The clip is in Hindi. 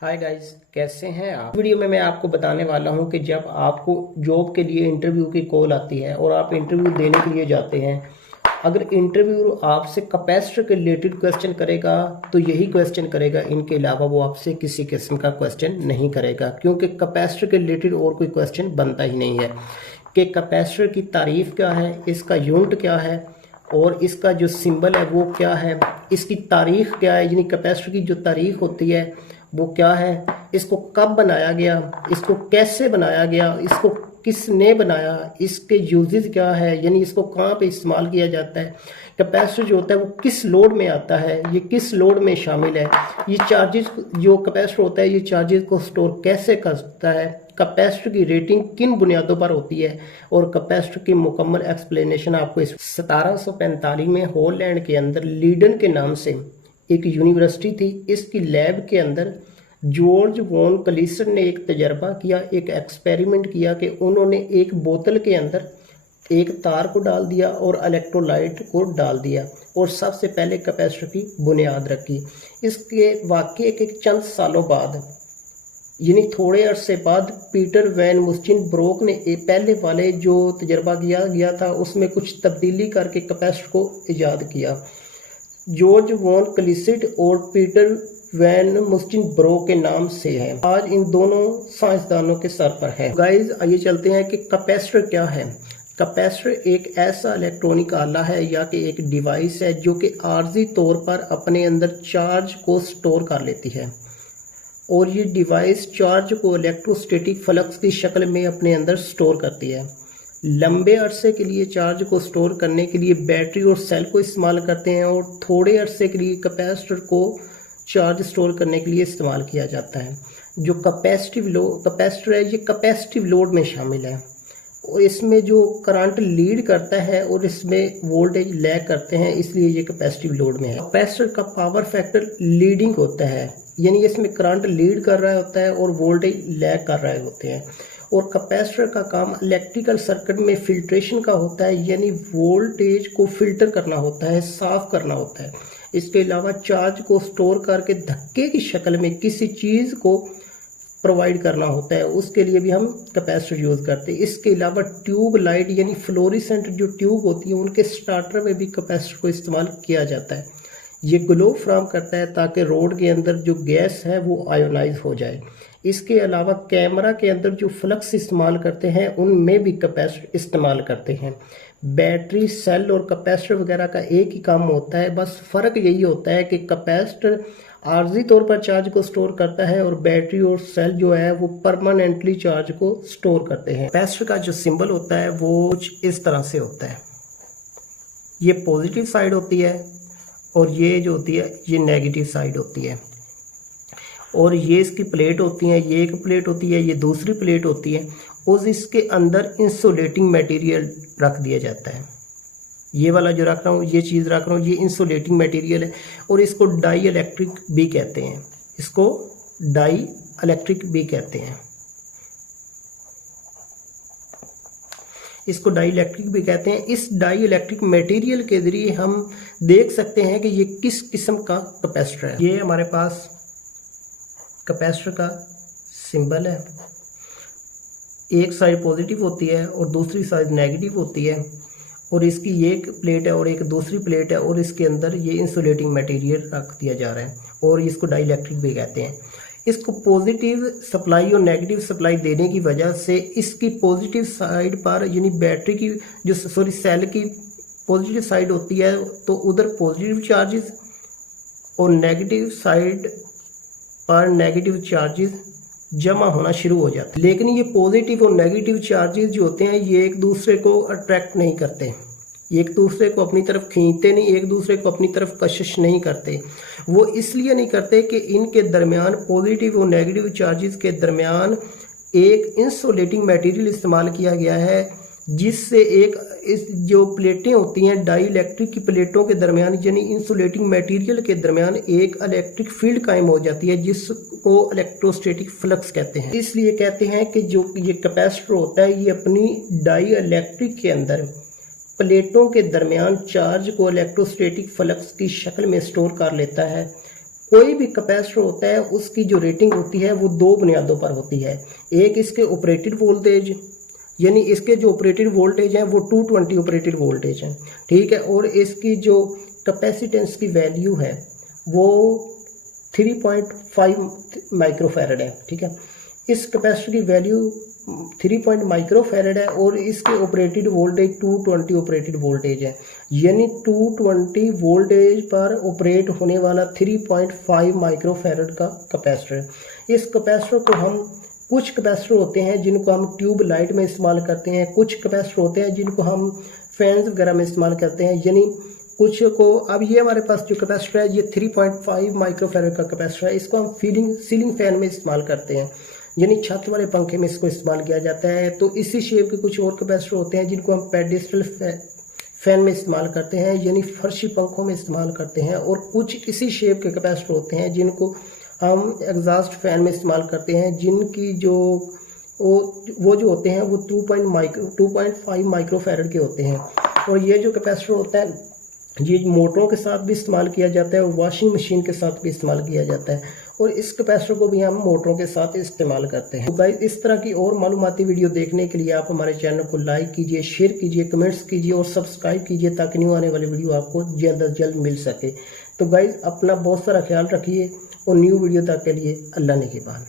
हाय गाइस, कैसे हैं आप। वीडियो में मैं आपको बताने वाला हूं कि जब आपको जॉब के लिए इंटरव्यू की कॉल आती है और आप इंटरव्यू देने के लिए जाते हैं, अगर इंटरव्यू आपसे कैपेसिटर के रिलेटेड क्वेश्चन करेगा तो यही क्वेश्चन करेगा, इनके अलावा वो आपसे किसी किस्म का क्वेश्चन नहीं करेगा, क्योंकि कैपेसिटर के रिलेटेड और कोई क्वेश्चन बनता ही नहीं है कि कैपेसिटर की तारीफ क्या है, इसका यूनिट क्या है और इसका जो सिंबल है वो क्या है, इसकी तारीख क्या है, यानी कैपेसिटर की जो तारीख होती है वो क्या है, इसको कब बनाया गया, इसको कैसे बनाया गया, इसको किसने बनाया, इसके यूजेस क्या है, यानी इसको कहाँ पे इस्तेमाल किया जाता है, कैपेसिटर जो होता है वो किस लोड में आता है, ये किस लोड में शामिल है, ये चार्जेस जो कैपेसिटर होता है ये चार्जेस को स्टोर कैसे करता है, कैपेसिटर की रेटिंग किन बुनियादों पर होती है और कैपेसिटर की मुकम्मल एक्सप्लेनेशन आपको 1745 में हॉलैंड के अंदर लीडन के नाम से एक यूनिवर्सिटी थी, इसकी लैब के अंदर जॉर्ज वॉन क्लीसर ने एक तजर्बा किया, एक एक्सपेरिमेंट किया कि उन्होंने एक बोतल के अंदर एक तार को डाल दिया और इलेक्ट्रोलाइट को डाल दिया और सबसे पहले कैपेसिटर की बुनियाद रखी। इसके वाकये के चंद सालों बाद, यानी थोड़े अरसे बाद, पीटर वैन मुस्चिन ब्रोक ने पहले वाले जो तजर्बा किया गया था उसमें कुछ तब्दीली करके कैपेसिटर को ईजाद किया। जॉर्ज वॉन क्लीसिट और पीटर वैन मुस्चिन ब्रो के नाम से है, आज इन दोनों साइंसदानों के सर पर है। गाइस, आइए चलते हैं कि कैपेसिटर क्या है। कैपेसिटर एक ऐसा इलेक्ट्रॉनिक आला है या कि एक डिवाइस है जो कि आर्जी तौर पर अपने अंदर चार्ज को स्टोर कर लेती है और ये डिवाइस चार्ज को इलेक्ट्रोस्टैटिक फ्लक्स की शक्ल में अपने अंदर स्टोर करती है। लंबे अरसे के लिए चार्ज को स्टोर करने के लिए बैटरी और सेल को इस्तेमाल करते हैं और थोड़े अरसे के लिए कैपेसिटर को चार्ज स्टोर करने के लिए इस्तेमाल किया जाता है। जो कैपेसिटर है ये कैपेसिटिव लोड में शामिल है और इसमें जो करंट लीड करता है और इसमें वोल्टेज लैग करते हैं, इसलिए ये कैपेसिटिव लोड में है। कैपेसिटर का पावर फैक्टर लीडिंग होता है, यानी इसमें करंट लीड कर रहा होता है और वोल्टेज लैग कर रहे होते हैं। और कैपेसिटर का काम इलेक्ट्रिकल सर्किट में फिल्ट्रेशन का होता है, यानी वोल्टेज को फिल्टर करना होता है, साफ करना होता है। इसके अलावा चार्ज को स्टोर करके धक्के की शक्ल में किसी चीज़ को प्रोवाइड करना होता है, उसके लिए भी हम कैपेसिटर यूज़ करते हैं। इसके अलावा ट्यूब लाइट यानी फ्लोरिसेंट जो ट्यूब होती है उनके स्टार्टर में भी कैपेसिटर को इस्तेमाल किया जाता है। ये ग्लो फ्राहम करता है ताकि रोड के अंदर जो गैस है वो आयोनाइज हो जाए। इसके अलावा कैमरा के अंदर जो फ्लक्स इस्तेमाल करते हैं उनमें भी कैपेसिटर इस्तेमाल करते हैं। बैटरी, सेल और कैपेसिटर वगैरह का एक ही काम होता है, बस फ़र्क यही होता है कि कैपेसिटर आर्जी तौर पर चार्ज को स्टोर करता है और बैटरी और सेल जो है वो परमानेंटली चार्ज को स्टोर करते हैं। कैपेसिटर का जो सिंबल होता है वो कुछ इस तरह से होता है, ये पॉजिटिव साइड होती है और ये जो होती है ये नेगेटिव साइड होती है और ये इसकी प्लेट होती है, ये एक प्लेट होती है, ये दूसरी प्लेट होती है और इसके अंदर इंसुलेटिंग मटेरियल रख दिया जाता है। ये वाला जो रख रहा हूँ, ये चीज़ रख रहा हूँ, ये इंसुलेटिंग मटेरियल है और इसको डाई इलेक्ट्रिक भी कहते हैं, इसको डाई इलेक्ट्रिक भी कहते हैं, इसको डाई इलेक्ट्रिक भी कहते हैं। इस डाई इलेक्ट्रिक मटेरियल के जरिए हम देख सकते हैं कि ये किस किस्म का कैपेसिटर है। ये हमारे पास कैपेसिटर का सिंबल है, एक साइड पॉजिटिव होती है और दूसरी साइड नेगेटिव होती है और इसकी एक प्लेट है और एक दूसरी प्लेट है और इसके अंदर ये इंसुलेटिंग मटेरियल रख दिया जा रहा है और इसको डाई इलेक्ट्रिक भी कहते हैं। इसको पॉजिटिव सप्लाई और नेगेटिव सप्लाई देने की वजह से इसकी पॉजिटिव साइड पर, यानी बैटरी की जो सेल की पॉजिटिव साइड होती है तो उधर पॉजिटिव चार्जेस और नेगेटिव साइड पर नेगेटिव चार्जेस जमा होना शुरू हो जाते हैं। लेकिन ये पॉजिटिव और नेगेटिव चार्जेस जो होते हैं ये एक दूसरे को अट्रैक्ट नहीं करते, एक दूसरे को अपनी तरफ खींचते नहीं, एक दूसरे को अपनी तरफ कशिश नहीं करते। वो इसलिए नहीं करते कि इनके दरमियान, पॉजिटिव और नेगेटिव चार्जेस के दरमियान एक इंसुलेटिंग मटेरियल इस्तेमाल किया गया है, जिससे एक इस जो प्लेटें होती हैं डाई इलेक्ट्रिक की प्लेटों के दरमियान, यानी इंसुलेटिंग मटेरियल के दरमियान एक इलेक्ट्रिक फील्ड कायम हो जाती है जिसको इलेक्ट्रोस्टैटिक फ्लक्स कहते हैं। इसलिए कहते हैं कि जो ये कैपेसिटर होता है ये अपनी डाई इलेक्ट्रिक के अंदर प्लेटों के दरमियान चार्ज को इलेक्ट्रोस्टैटिक फ्लक्स की शक्ल में स्टोर कर लेता है कोई भी कैपेसिटर होता है उसकी जो रेटिंग होती है वो दो बुनियादों पर होती है। एक इसके ऑपरेटेड वोल्टेज, यानी इसके जो ऑपरेटेड वोल्टेज हैं वो 220 ऑपरेटेड वोल्टेज हैं, ठीक है, और इसकी जो कैपेसिटेंस की वैल्यू है वो 3.5 माइक्रोफैरड है, ठीक है। इस कैपेसिटर की वैल्यू 3 माइक्रोफैरड है और इसके ऑपरेटेड वोल्टेज 220 ऑपरेटेड वोल्टेज है, यानी 220 वोल्टेज पर ऑपरेट होने वाला 3.5 माइक्रोफैरड का कैपेसिटर। इस कैपेसिटर को हम, कुछ कैपेसिटर होते हैं जिनको हम ट्यूब लाइट में इस्तेमाल करते हैं, कुछ कैपेसिटर होते हैं जिनको हम फैंस वगैरह में इस्तेमाल करते हैं, यानी कुछ को, अब ये हमारे पास जो कैपेसिटर है ये 3.5 माइक्रोफैरड का कैपेसिटर है, इसको हम सीलिंग फैन में इस्तेमाल करते हैं, यानी छत वाले पंखे में इसको इस्तेमाल किया जाता है। तो इसी शेप के कुछ और कैपेसिटर होते हैं जिनको हम पेडेस्टल फैन में इस्तेमाल करते हैं, यानी फर्शी पंखों में इस्तेमाल करते हैं, और कुछ इसी शेप के कैपेसिटर होते हैं जिनको हम एग्जॉस्ट फैन में इस्तेमाल करते हैं, जिनकी जो वो जो होते हैं वो 2.5 माइक्रोफैरड के होते हैं। और ये जो कैपेसिटर होता है ये मोटरों के साथ भी इस्तेमाल किया जाता है और वॉशिंग मशीन के साथ भी इस्तेमाल किया जाता है, और इस कैपेसिटर को भी हम मोटरों के साथ इस्तेमाल करते हैं। तो गाइस, इस तरह की और मालूमाती वीडियो देखने के लिए आप हमारे चैनल को लाइक कीजिए, शेयर कीजिए, कमेंट्स कीजिए और सब्सक्राइब कीजिए ताकि न्यू आने वाली वीडियो आपको जल्द अज जल्द मिल सके। तो गाइस, अपना बहुत सारा ख्याल रखिए और न्यू वीडियो तक के लिए अल्लाह निगहबान।